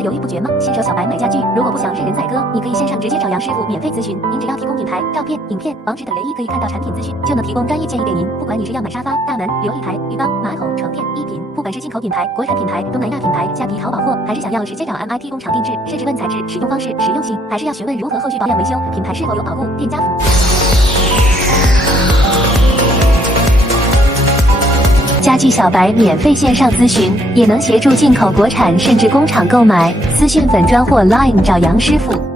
在犹豫不决吗？新手小白买家具，如果不想任人宰割，你可以线上直接找杨师傅免费咨询。您只要提供品牌、照片、影片、网址等人一可以看到产品资讯，就能提供专业建议给您。不管你是要买沙发、大门、琉璃台、浴缸、马桶、床垫、一品，不管是进口品牌、国产品牌、东南亚品牌、虾皮淘宝货，还是想要直接找 MIT 工厂定制，甚至问材质、使用方式、实用性，还是要询问如何后续保养维修，品牌是否有保护，店家服务。家具小白免费线上咨询，也能协助进口国产甚至工厂购买。私讯粉专或 Line 找杨师傅。